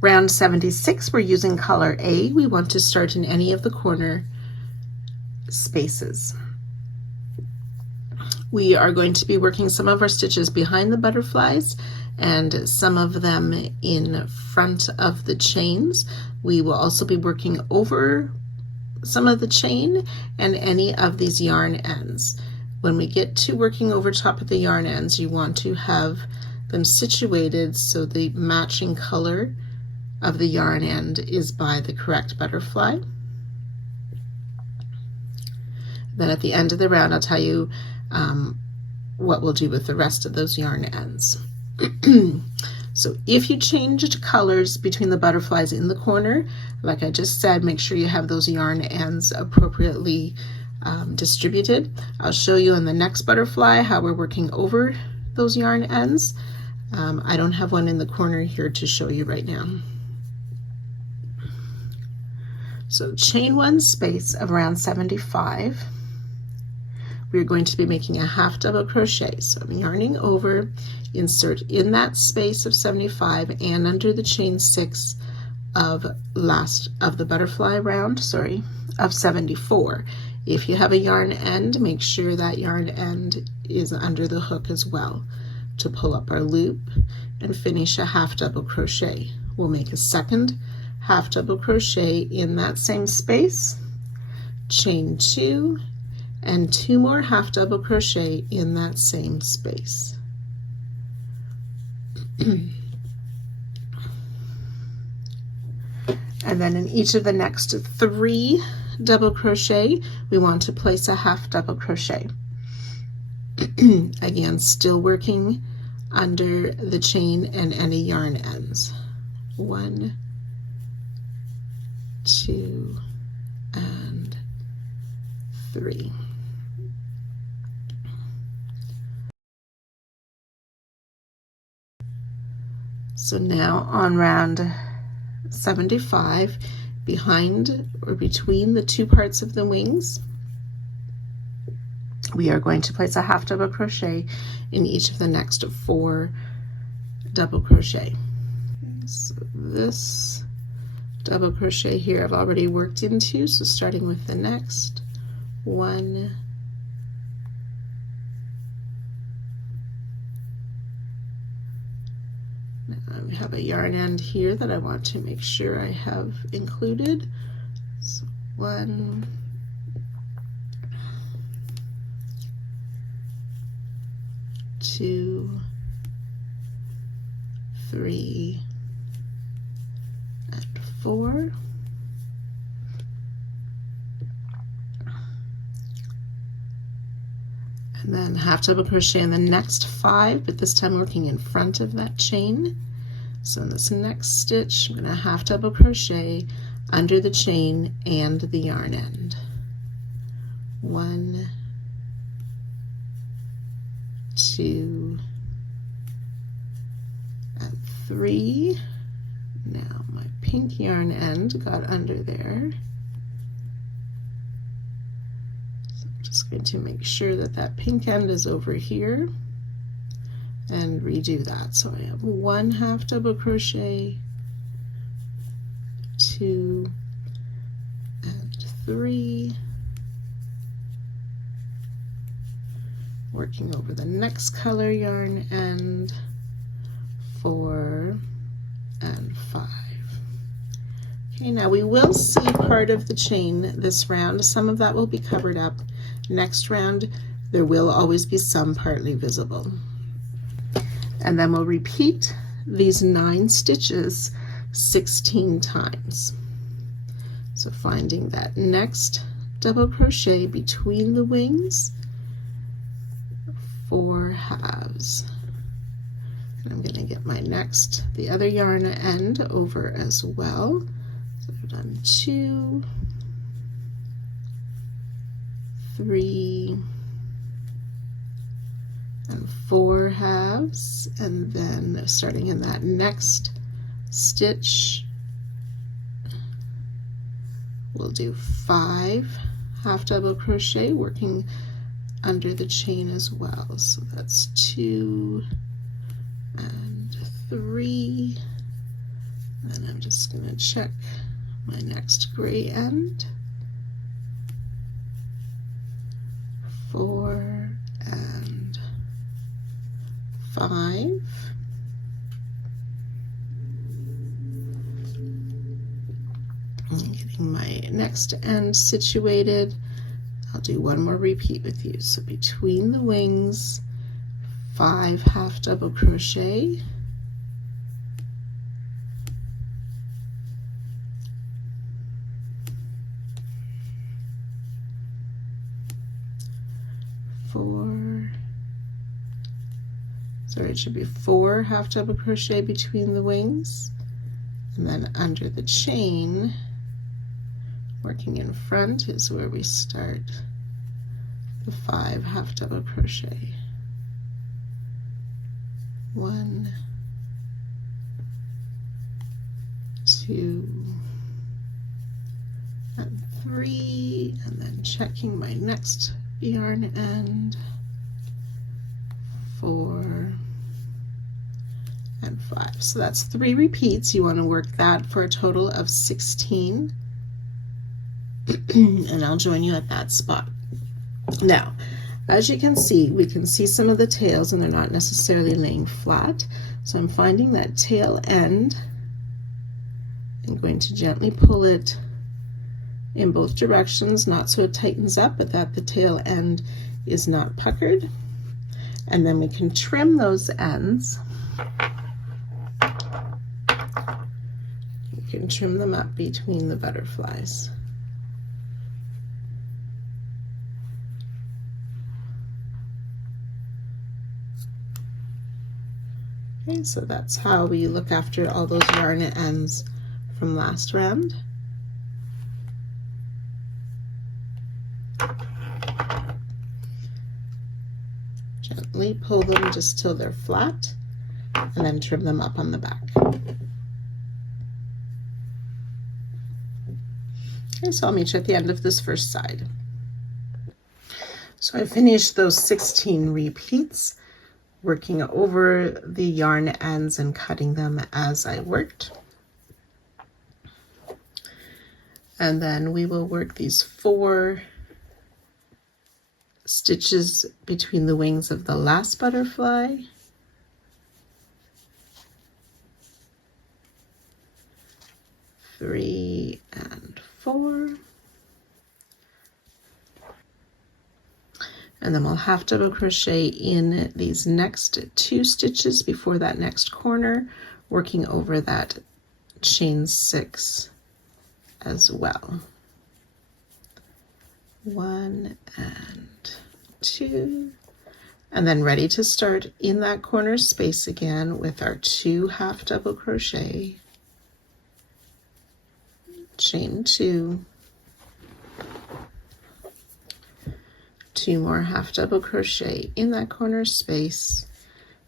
Round 76, we're using color A. We want to start in any of the corner spaces. We are going to be working some of our stitches behind the butterflies and some of them in front of the chains. We will also be working over some of the chain and any of these yarn ends. When we get to working over top of the yarn ends, you want to have them situated so the matching color of the yarn end is by the correct butterfly. Then at the end of the round, I'll tell you what we'll do with the rest of those yarn ends. So if you changed colors between the butterflies in the corner, like I just said, make sure you have those yarn ends appropriately distributed. I'll show you on the next butterfly how we're working over those yarn ends. I don't have one in the corner here to show you right now. So chain one space of round 75. We're going to be making a half double crochet. So I'm yarning over, insert in that space of 75 and under the chain 6 of the butterfly round, of 74. If you have a yarn end, make sure that yarn end is under the hook as well to pull up our loop and finish a half double crochet. We'll make a second half double crochet in that same space, chain 2, and 2 more half double crochet in that same space. And then in each of the next 3 double crochet, we want to place a half double crochet. Again, still working under the chain and any yarn ends. 1, 2, and 3. So now on round 75, behind or between the 2 parts of the wings, we are going to place a half double crochet in each of the next 4 double crochet. So this double crochet here I've already worked into, so starting with the next 1, I have a yarn end here that I want to make sure I have included. So 1, 2, 3, and 4. And then half double crochet in the next 5, but this time working in front of that chain. So in this next stitch, I'm going to half double crochet under the chain and the yarn end. 1, 2, and 3. Now my pink yarn end got under there. So I'm just going to make sure that that pink end is over here and redo that. So I have 1 half double crochet, 2, and 3. Working over the next color yarn end, 4 and 5. Okay, now we will see part of the chain this round. Some of that will be covered up. Next round, there will always be some partly visible. And then we'll repeat these 9 stitches 16 times. So finding that next double crochet between the wings, 4 halves. And I'm going to get my the other yarn end over as well. So I've done 2, 3, and 4 halves, and then starting in that next stitch, we'll do 5 half double crochet, working under the chain as well. So that's 2 and 3, and then just going to check my next gray end. 4 and 5. And getting my next end situated. I'll do one more repeat with you. So between the wings, 5 half double crochet, it should be 4 half double crochet between the wings, and then under the chain, working in front is where we start the 5 half double crochet. 1, 2, and 3, and then checking my next yarn end. 4 and 5. So that's 3 repeats. You want to work that for a total of 16. And I'll join you at that spot. Now, as you can see, we can see some of the tails and they're not necessarily laying flat. So I'm finding that tail end. I'm going to gently pull it in both directions, not so it tightens up, but that the tail end is not puckered. And then we can trim those ends. You can trim them up between the butterflies. Okay, so that's how we look after all those yarn ends from last round. Gently pull them just till they're flat, and then trim them up on the back. Okay, so I'll meet you at the end of this first side. So I finished those 16 repeats, working over the yarn ends and cutting them as I worked. And then we will work these 4 stitches between the wings of the last butterfly. Three and 4. And then we'll half double crochet in these next 2 stitches before that next corner, working over that chain 6 as well. 1 and 2, and then ready to start in that corner space again with our 2 half double crochet, chain 2, 2 more half double crochet in that corner space,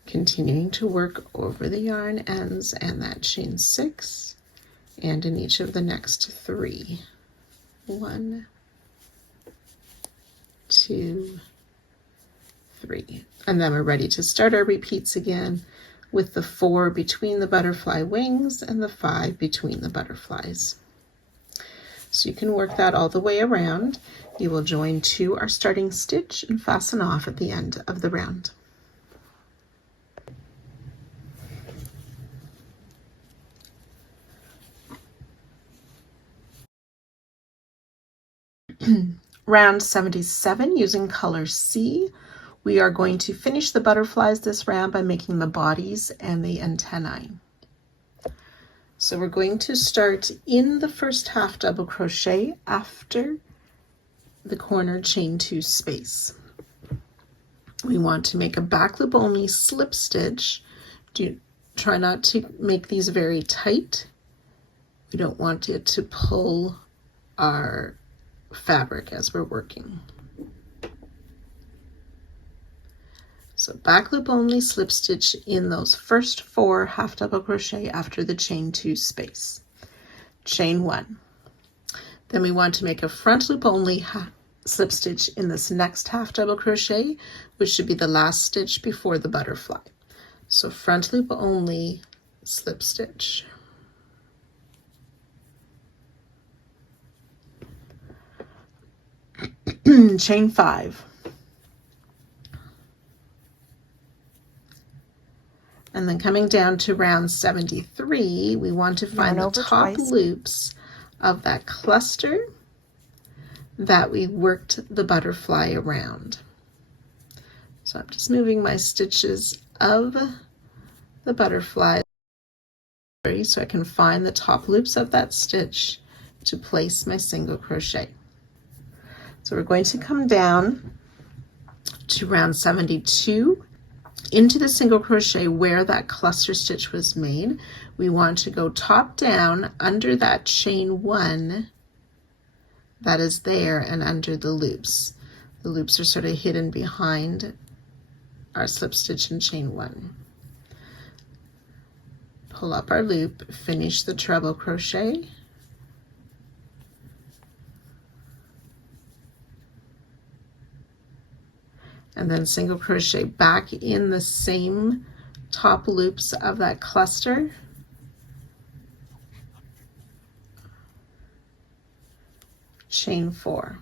continuing to work over the yarn ends and that chain 6, and in each of the next 3. 1, 2, 3, and then we're ready to start our repeats again with the 4 between the butterfly wings and the 5 between the butterflies. So you can work that all the way around. You will join to our starting stitch and fasten off at the end of the round. Round 77 using color C. We are going to finish the butterflies this round by making the bodies and the antennae. So we're going to start in the first half double crochet after the corner chain 2 space. We want to make a back loop only slip stitch. Try not to make these very tight. We don't want it to pull our fabric as we're working. So back loop only slip stitch in those first 4 half double crochet after the chain 2 space. Chain 1. Then we want to make a front loop only slip stitch in this next half double crochet, which should be the last stitch before the butterfly. So front loop only slip stitch. chain 5. And then coming down to round 73, we want to find the top loops of that cluster that we worked the butterfly around. So I'm just moving my stitches of the butterfly so I can find the top loops of that stitch to place my single crochet. So we're going to come down to round 72 into the single crochet where that cluster stitch was made. We want to go top down under that chain 1 that is there and under the loops. The loops are sort of hidden behind our slip stitch in chain 1. Pull up our loop, finish the treble crochet, and then single crochet back in the same top loops of that cluster, chain 4.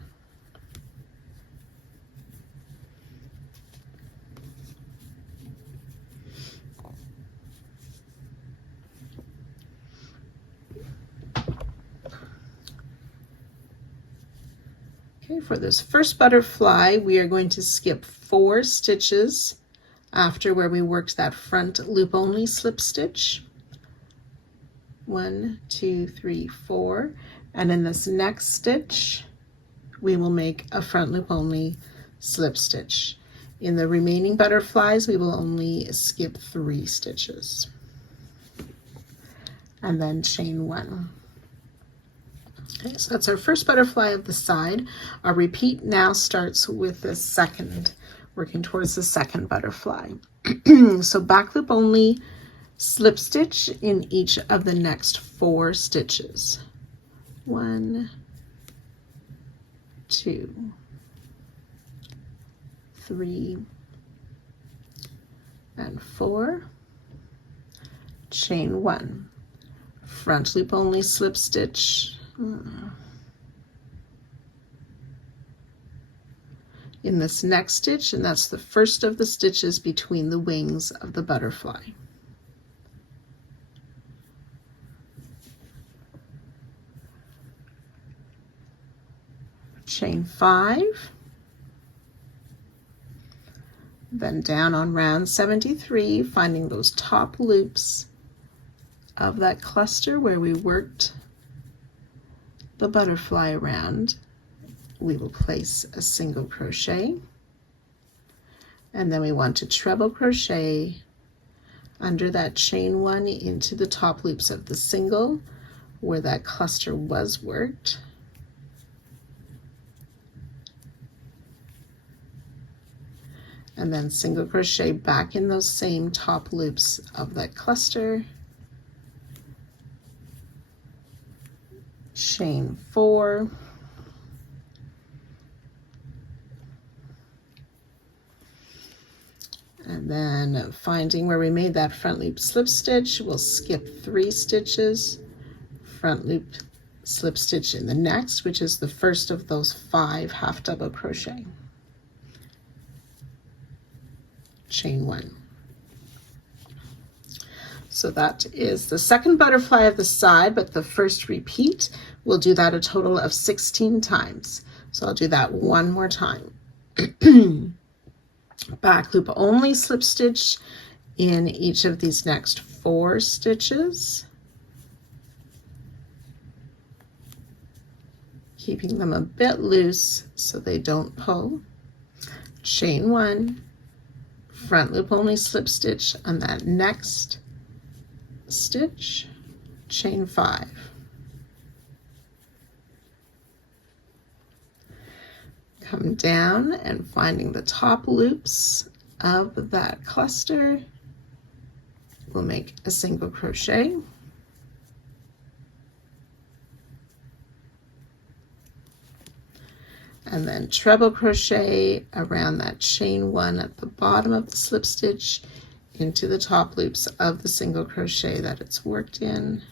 Okay, for this first butterfly, we are going to skip 4 stitches after where we worked that front loop only slip stitch. 1, 2, 3, 4. And in this next stitch, we will make a front loop only slip stitch. In the remaining butterflies, we will only skip 3 stitches. And then chain 1. Okay, so that's our first butterfly of the side. Our repeat now starts with the second, working towards the second butterfly. So back loop only slip stitch in each of the next 4 stitches. 1, 2, 3, and 4. Chain 1. Front loop only slip stitch in this next stitch, and that's the first of the stitches between the wings of the butterfly. Chain 5, then down on round 73, finding those top loops of that cluster where we worked the butterfly around. We will place a single crochet, and then we want to treble crochet under that chain 1 into the top loops of the single where that cluster was worked. And then single crochet back in those same top loops of that cluster, chain 4, and then finding where we made that front loop slip stitch, we'll skip 3 stitches, front loop slip stitch in the next, which is the first of those 5 half double crochet, chain 1. So that is the second butterfly of the side, but the first repeat, we'll do that a total of 16 times. So I'll do that one more time. Back loop only slip stitch in each of these next 4 stitches, keeping them a bit loose so they don't pull. Chain 1, front loop only slip stitch on that next stitch, chain 5. Come down and finding the top loops of that cluster, we'll make a single crochet, and then treble crochet around that chain 1 at the bottom of the slip stitch into the top loops of the single crochet that it's worked in.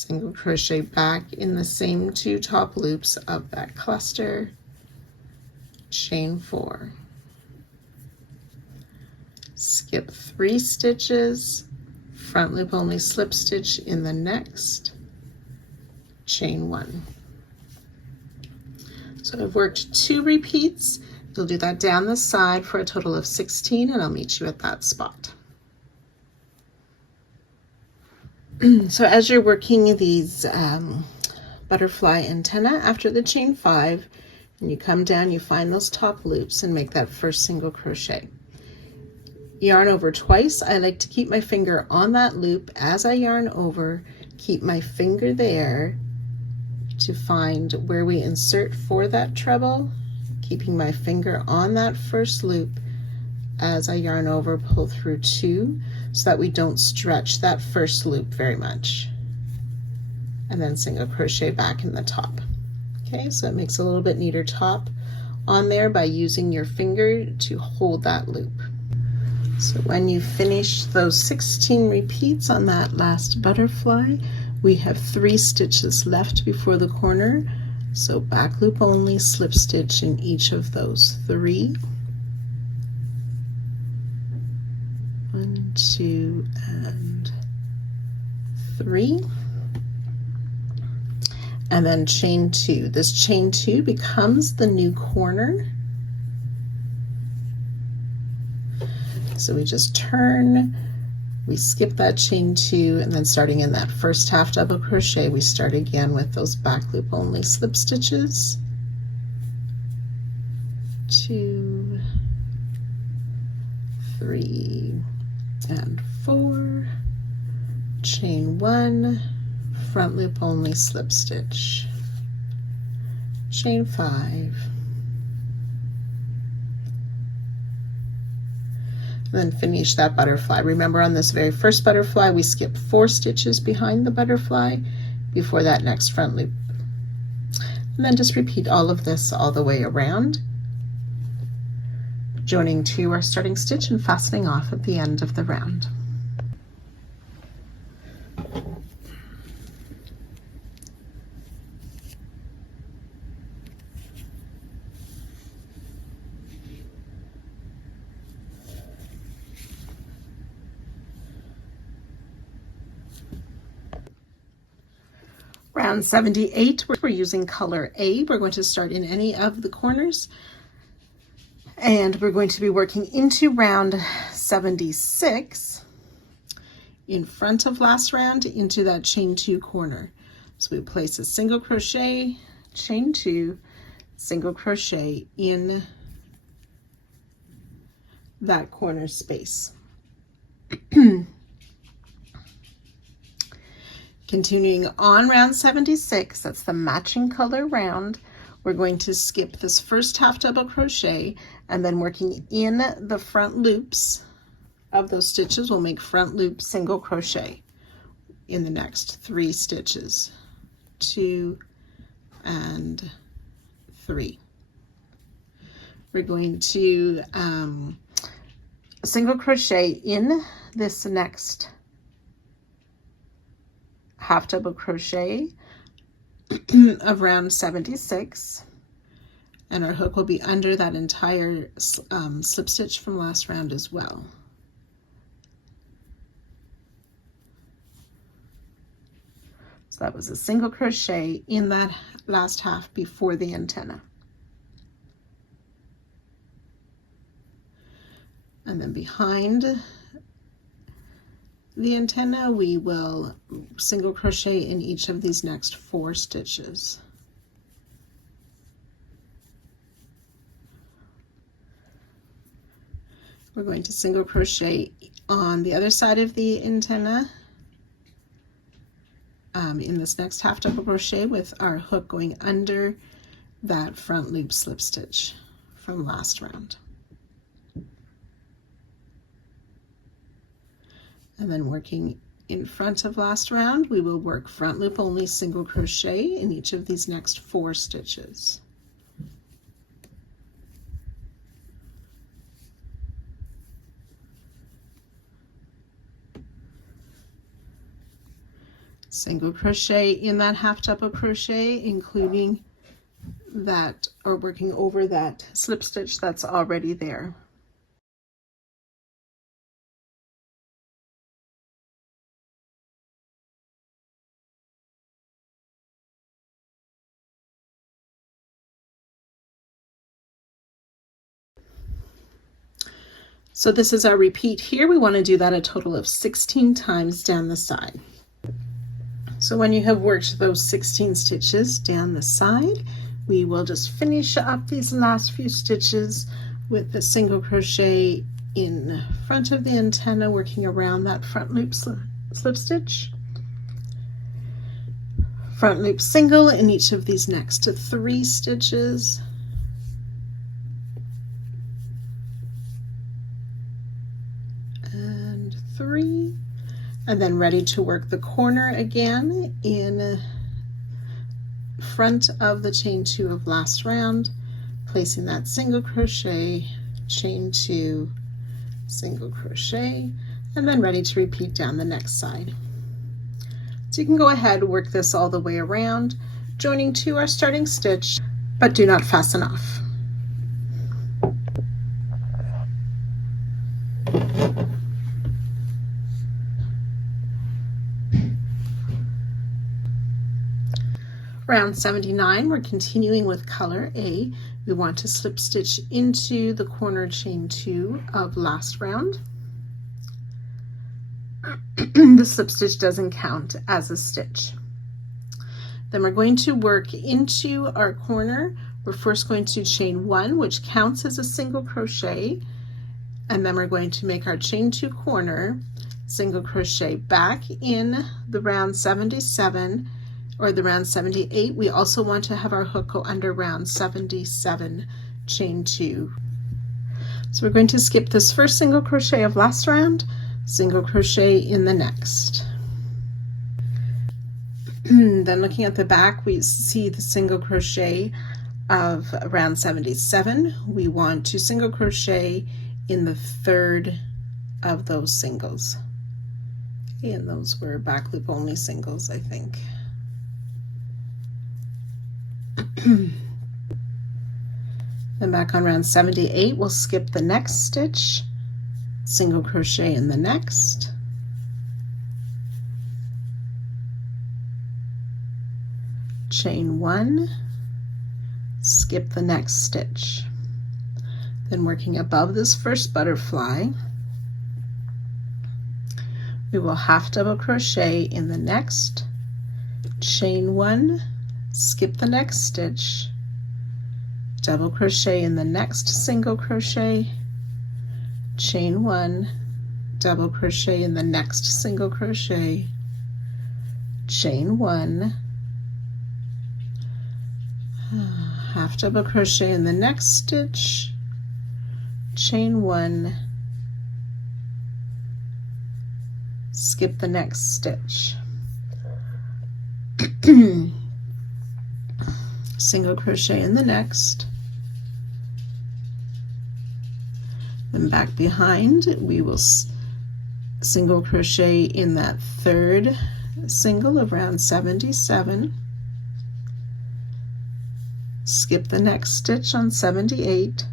single crochet back in the same 2 top loops of that cluster, chain 4, skip 3 stitches, front loop only slip stitch in the next, chain 1. So I've worked 2 repeats. You'll do that down the side for a total of 16, and I'll meet you at that spot. So as you're working these butterfly antenna, after the chain 5, and you come down, you find those top loops and make that first single crochet. Yarn over twice. I like to keep my finger on that loop as I yarn over, keep my finger there to find where we insert for that treble, keeping my finger on that first loop as I yarn over, pull through 2 so that we don't stretch that first loop very much, and then single crochet back in the top. Okay, so it makes a little bit neater top on there by using your finger to hold that loop. So when you finish those 16 repeats on that last butterfly, we have 3 stitches left before the corner. So back loop only, slip stitch in each of those 3. 1, 2, and 3. And then chain 2. This chain 2 becomes the new corner. So we just turn, we skip that chain 2, and then starting in that first half double crochet, we start again with those back loop only slip stitches. 2, 3, and 4, chain 1, front loop only slip stitch, chain 5, then finish that butterfly. Remember, on this very first butterfly we skip 4 stitches behind the butterfly before that next front loop, and then just repeat all of this all the way around, joining to our starting stitch and fastening off at the end of the round. Round 78, we're using color A. We're going to start in any of the corners, and we're going to be working into round 76 in front of last round into that chain 2 corner. So we place a single crochet, chain 2, single crochet in that corner space. Continuing on round 76, that's the matching color round, we're going to skip this first half double crochet, and then working in the front loops of those stitches, we'll make front loop single crochet in the next 3 stitches, 2 and 3. We're going to single crochet in this next half double crochet of round 76, and our hook will be under that entire slip stitch from last round as well. So that was a single crochet in that last half before the antenna. And then behind the antenna, we will single crochet in each of these next 4 stitches. We're going to single crochet on the other side of the antenna in this next half double crochet with our hook going under that front loop slip stitch from last round. And then working in front of last round, we will work front loop only single crochet in each of these next 4 stitches. single crochet in that half double crochet, including that, or working over that slip stitch that's already there. So this is our repeat here. We want to do that a total of 16 times down the side. So when you have worked those 16 stitches down the side, we will just finish up these last few stitches with the single crochet in front of the antenna, working around that front loop slip stitch. Front loop single in each of these next 3 stitches. And 3, and then ready to work the corner again in front of the chain 2 of last round, placing that single crochet, chain 2, single crochet, and then ready to repeat down the next side. So you can go ahead and work this all the way around, joining to our starting stitch, but do not fasten off. Round 79, we're continuing with color A. We want to slip stitch into the corner chain 2 of last round. The slip stitch doesn't count as a stitch. Then we're going to work into our corner. We're first going to chain 1, which counts as a single crochet, and then we're going to make our chain 2 corner, single crochet back in the round 77 or the round 78. We also want to have our hook go under round 77, chain 2. So we're going to skip this first single crochet of last round, single crochet in the next. Then looking at the back, we see the single crochet of round 77. We want to single crochet in the 3rd of those singles. And those were back loop only singles, I think. Then back on round 78, we'll skip the next stitch, single crochet in the next, chain 1, skip the next stitch. Then working above this first butterfly, we will half double crochet in the next, chain 1, skip the next stitch, double crochet in the next single crochet, chain 1, double crochet in the next single crochet, chain 1, half double crochet in the next stitch, chain 1, skip the next stitch. Single crochet in the next, and back behind we will single crochet in that 3rd single of round 77, skip the next stitch on 78,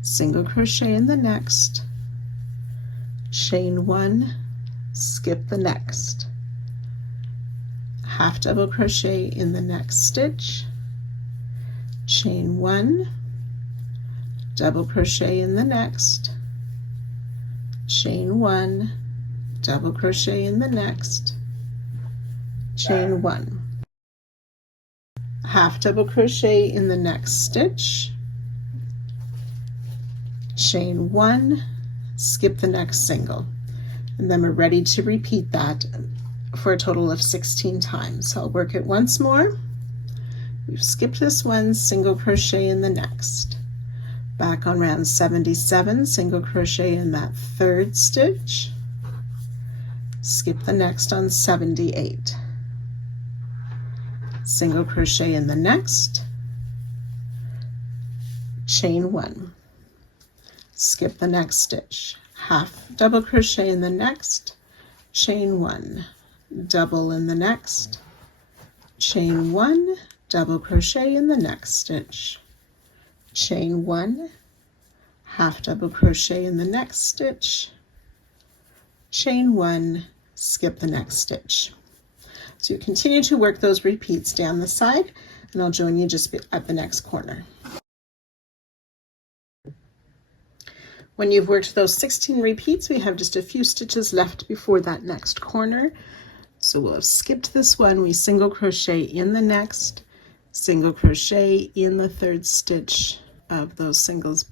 single crochet in the next, chain 1, skip the next, half double crochet in the next stitch, chain 1, double crochet in the next, chain 1, double crochet in the next, chain 1, half double crochet in the next stitch, chain 1, skip the next single, and then we're ready to repeat that for a total of 16 times. So I'll work it once more. We've skipped this one, single crochet in the next. Back on round 77, single crochet in that 3rd stitch. Skip the next on 78. Single crochet in the next. Chain 1. Skip the next stitch. Half double crochet in the next. Chain 1. double in the next, chain 1, double crochet in the next stitch, chain 1, half double crochet in the next stitch, chain 1, skip the next stitch. So you continue to work those repeats down the side, and I'll join you just at the next corner. When you've worked those 16 repeats, we have just a few stitches left before that next corner. So we'll have skipped this one, we single crochet in the next, single crochet in the third stitch of those singles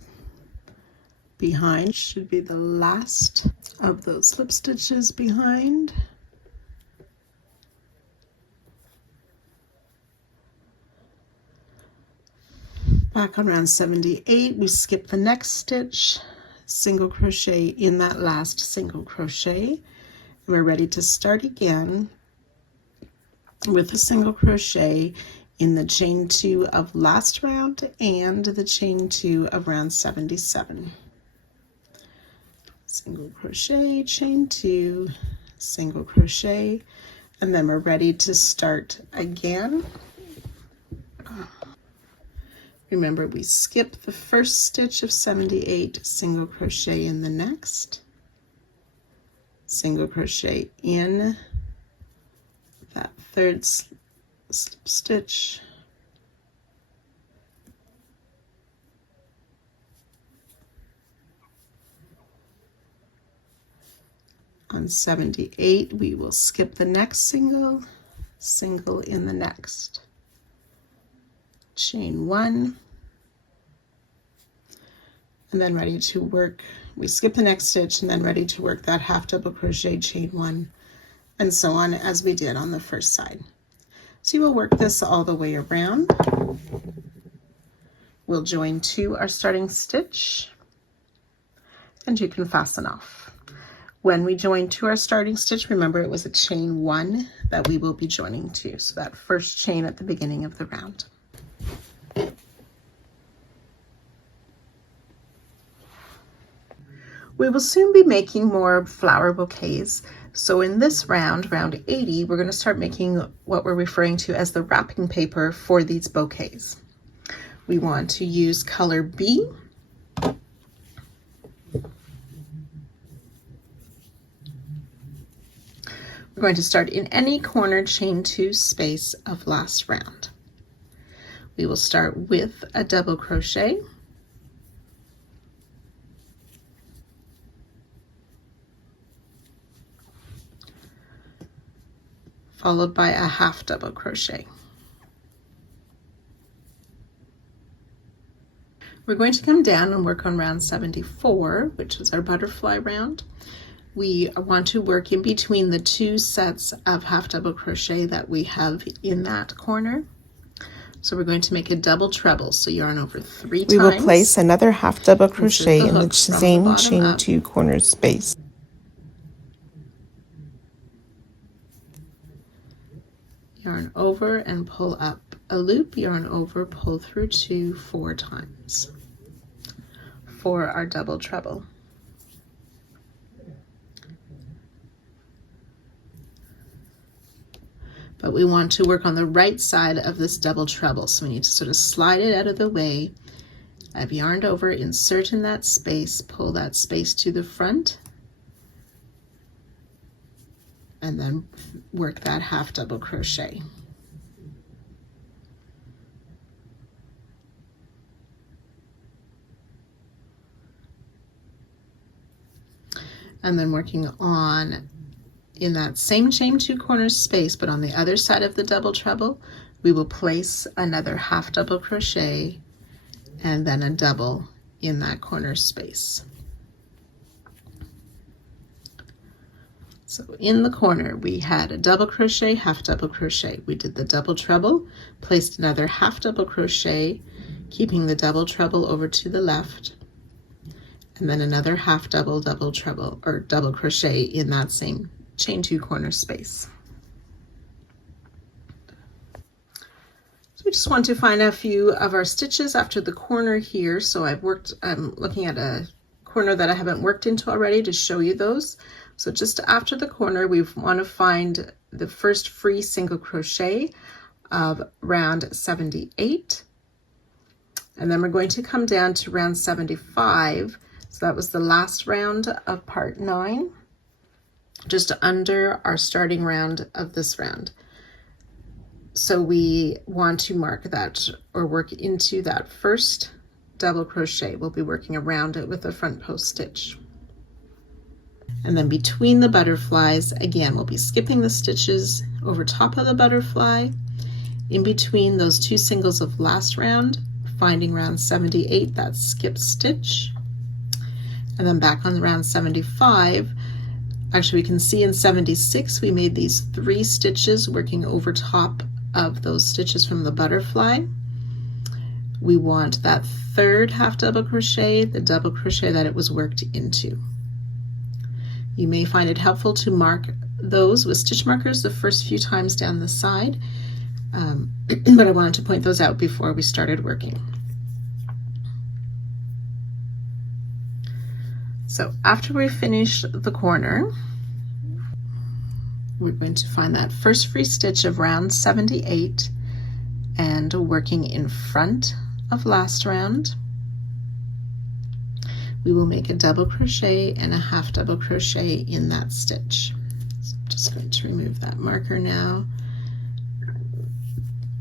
behind, should be the last of those slip stitches behind. Back on round 78, we skip the next stitch, single crochet in that last single crochet. We're ready to start again with a single crochet in the chain 2 of last round and the chain 2 of round 77. Single crochet, chain 2, single crochet, and then we're ready to start again. Remember, we skip the first stitch of 78, single crochet in the next, single crochet in that third slip stitch, on 78 we will skip the next single, single in the next, chain 1, and then ready to work, we skip the next stitch and then ready to work that half double crochet, chain 1, and so on as we did on the first side. So you will work this all the way around. We'll join to our starting stitch and you can fasten off. When we join to our starting stitch, remember it was a chain 1 that we will be joining to, so that first chain at the beginning of the round. We will soon be making more flower bouquets. So in this round, round 80, we're going to start making what we're referring to as the wrapping paper for these bouquets. We want to use color B. We're going to start in any corner chain 2 space of last round. We will start with a double crochet, followed by a half double crochet. We're going to come down and work on round 74, which is our butterfly round. We want to work in between the 2 sets of half double crochet that we have in that corner. So we're going to make a double treble. So yarn over 3 times. We will place another half double crochet in the same chain 2 corner space. Yarn over and pull up a loop, yarn over, pull through 2 4 times for our double treble. But we want to work on the right side of this double treble, so we need to sort of slide it out of the way. I've yarned over, insert in that space, pull that space to the front, and then work that half double crochet. And then working on in that same chain 2 corners space, but on the other side of the double treble, we will place another half double crochet and then a double in that corner space. So in the corner, we had a double crochet, half double crochet. We did the double treble, placed another half double crochet, keeping the double treble over to the left, and then another half double, double treble, or double crochet in that same chain 2 corner space. So we just want to find a few of our stitches after the corner here. So I'm looking at a corner that I haven't worked into already to show you those. So just after the corner, we want to find the first free single crochet of round 78, and then we're going to come down to round 75. So that was the last round of part 9, just under our starting round of this round. So we want to mark that or work into that first double crochet. We'll be working around it with a front post stitch. And then between the butterflies, again, we'll be skipping the stitches over top of the butterfly, in between those 2 singles of last round, finding round 78, that skip stitch, and then back on the round 75. Actually, we can see in 76 we made these 3 stitches working over top of those stitches from the butterfly. We want that third half double crochet, the double crochet that it was worked into. You may find it helpful to mark those with stitch markers the first few times down the side, but I wanted to point those out before we started working. So after we finish the corner, we're going to find that first free stitch of round 78 and working in front of last round, we will make a double crochet and a half double crochet in that stitch. So I'm just going to remove that marker now.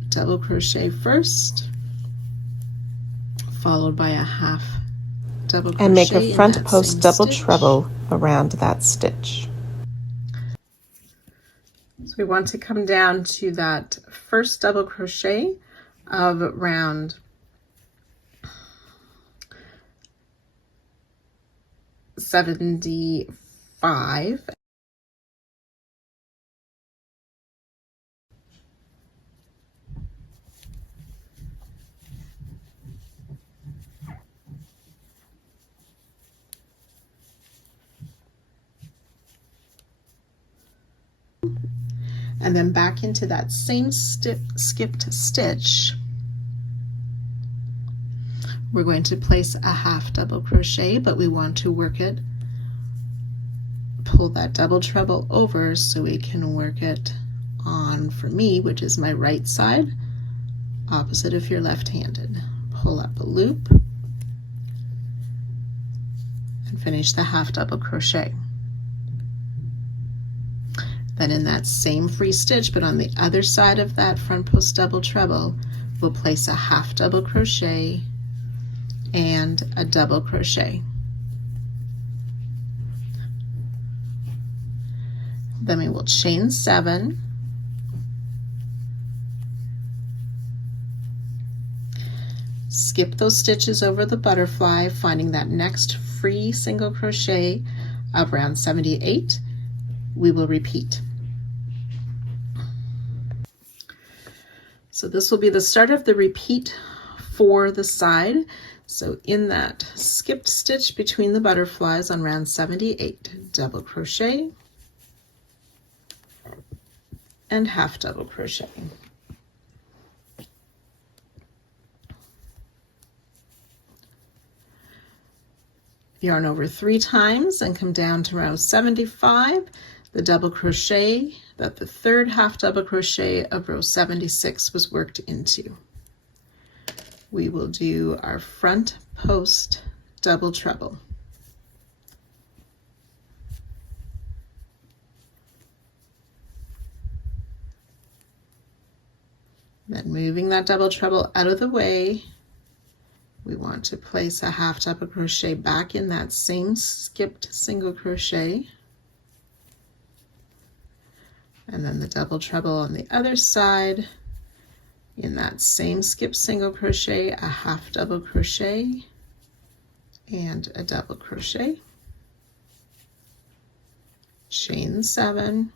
Double crochet first, followed by a half double crochet and make a front post double stitch. treble around that stitch. So we want to come down to that first double crochet of round 75. And then back into that same skipped stitch, we're going to place a half double crochet, but we want to work it, pull that double treble over so we can work it on, for me, which is my right side, opposite if you're left-handed. Pull up a loop and finish the half double crochet. Then in that same free stitch, but on the other side of that front post double treble, we'll place a half double crochet and a double crochet. Then we will chain 7, skip those stitches over the butterfly, finding that next free single crochet of round 78. We will repeat. So this will be the start of the repeat for the side. So in that skipped stitch between the butterflies on round 78, double crochet and half double crochet. Yarn over 3 times and come down to round 75, the double crochet that the third half double crochet of row 76 was worked into. We will do our front post double treble. Then moving that double treble out of the way, we want to place a half double crochet back in that same skipped single crochet, and then the double treble on the other side. In that same skip single crochet, a half double crochet and a double crochet, chain 7,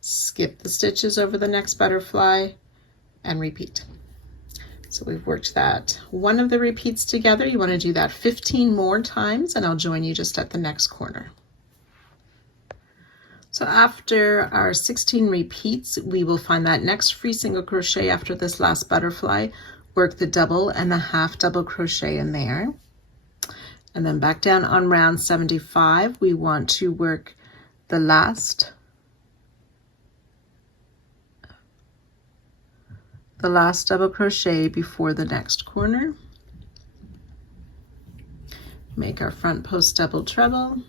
skip the stitches over the next butterfly and repeat. So we've worked that one of the repeats together. You want to do that 15 more times, and I'll join you just at the next corner. So after our 16 repeats, we will find that next free single crochet after this last butterfly, work the double and the half double crochet in there, And then back down on round 75, we want to work the last double crochet before the next corner. Make our front post double treble.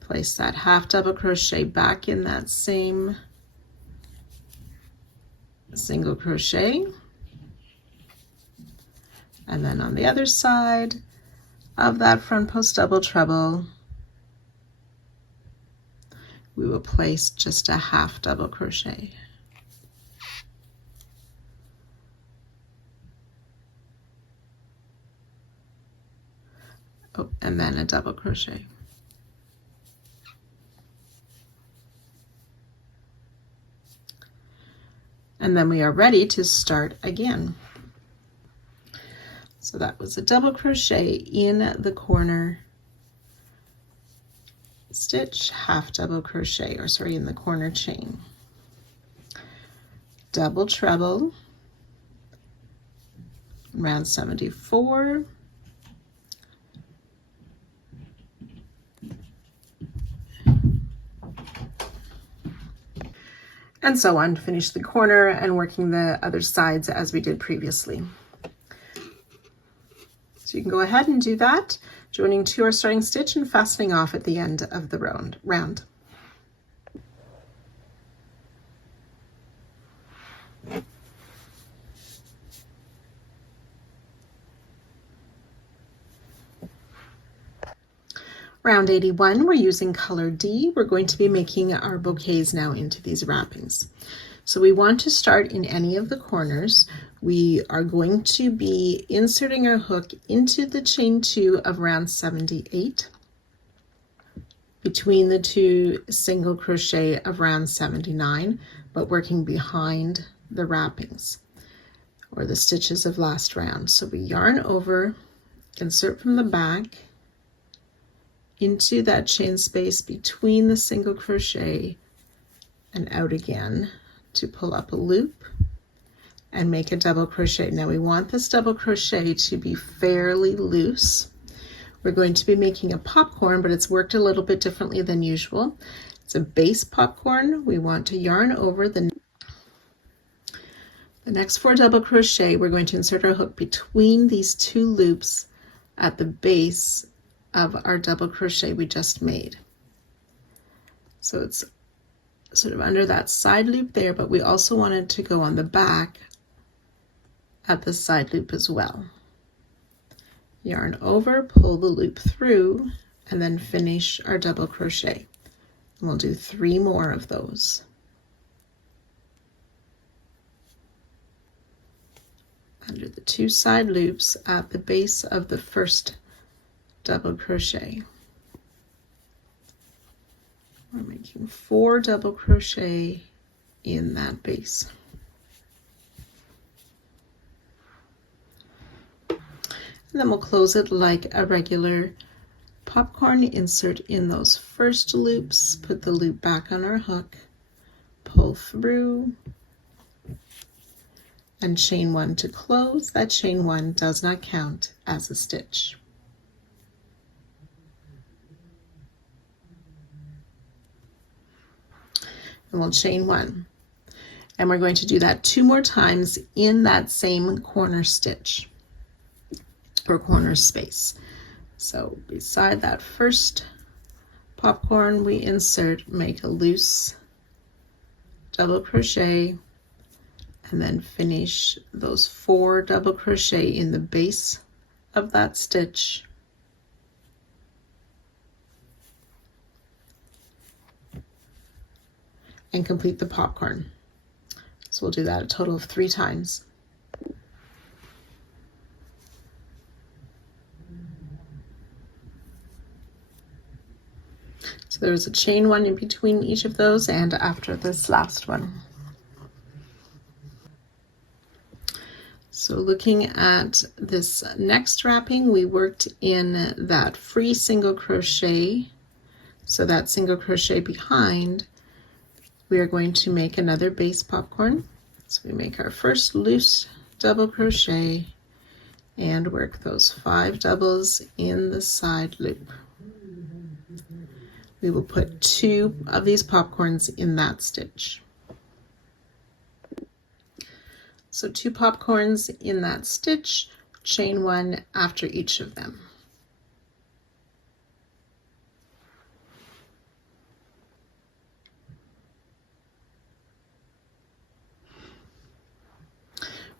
Place that half double crochet back in that same single crochet. And then on the other side of that front post double treble, we will place just a half double crochet. Oh, and then a double crochet. And then we are ready to start again. So that was a double crochet in the corner stitch, half double crochet, or sorry, in the corner chain. Double treble, round 74. And so on, finish the corner and working the other sides as we did previously. So you can go ahead and do that, joining to our starting stitch and fastening off at the end of the round. Round 81, we're using color D. We're going to be making our bouquets now into these wrappings. So we want to start in any of the corners. We are going to be inserting our hook into the chain 2 of round 78 between the 2 single crochet of round 79, but working behind the wrappings or the stitches of last round. So we yarn over, insert from the back into that chain space between the single crochet and out again to pull up a loop and make a double crochet. Now we want this double crochet to be fairly loose. We're going to be making a popcorn, but it's worked a little bit differently than usual. It's a base popcorn. We want to yarn over the next 4 double crochet. We're going to insert our hook between these 2 loops at the base of our double crochet we just made. So it's sort of under that side loop there, but we also want it to go on the back at the side loop as well. Yarn over, pull the loop through, and then finish our double crochet. And we'll do 3 more of those. Under the 2 side loops at the base of the first double crochet. We're making 4 double crochet in that base. And then we'll close it like a regular popcorn. Insert in those first loops, put the loop back on our hook, pull through, and chain 1 to close. That chain 1 does not count as a stitch. And we'll chain 1. And we're going to do that 2 more times in that same corner stitch or corner space. So beside that first popcorn, we insert, make a loose double crochet, and then finish those 4 double crochet in the base of that stitch. And complete the popcorn. So we'll do that a total of 3 times. So there's a chain 1 in between each of those and after this last one. So looking at this next wrapping, we worked in that free single crochet. So that single crochet behind, we are going to make another base popcorn. So we make our first loose double crochet and work those 5 doubles in the side loop. We will put 2 of these popcorns in that stitch. So 2 popcorns in that stitch, chain 1 after each of them.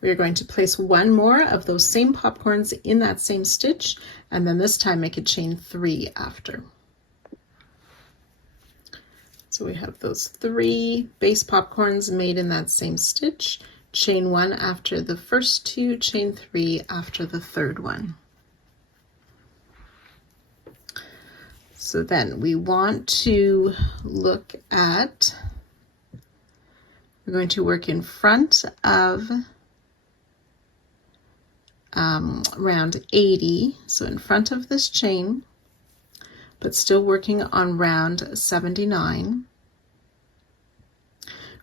We are going to place 1 more of those same popcorns in that same stitch, and then this time make a chain 3 after. So we have those 3 base popcorns made in that same stitch, chain 1 after the first 2, chain 3 after the third one. So then we want to look at, we're going to work in front of round 80, so in front of this chain, but still working on round 79.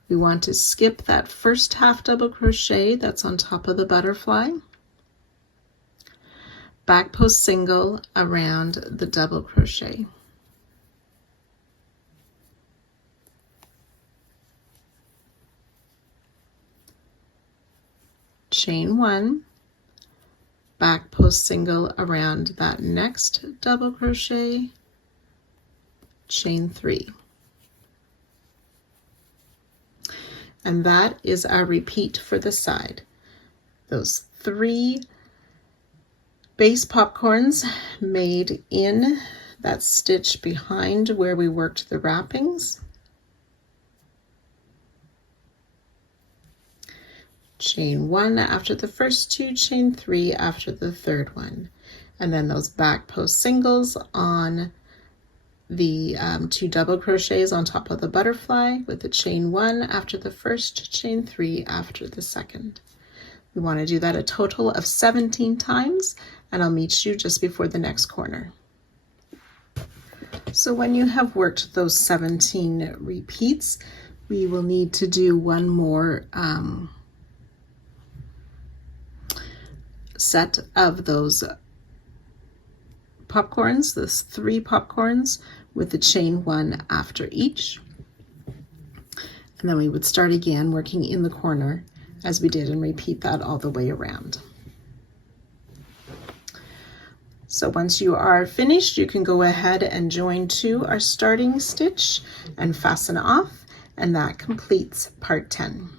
We want to skip that first half double crochet that's on top of the butterfly, back post single around the double crochet. Chain 1, back post single around that next double crochet, chain 3. And that is our repeat for the side. Those 3 base popcorns made in that stitch behind where we worked the wrappings. Chain 1 after the first 2, chain 3 after the third one, and then those back post singles on the 2 double crochets on top of the butterfly with the chain 1 after the first, chain 3 after the second. We want to do that a total of 17 times, and I'll meet you just before the next corner. So when you have worked those 17 repeats, we will need to do one more set of those popcorns, those 3 popcorns with the chain 1 after each. And then we would start again working in the corner as we did and repeat that all the way around. So once you are finished, you can go ahead and join to our starting stitch and fasten off, and that completes part 10.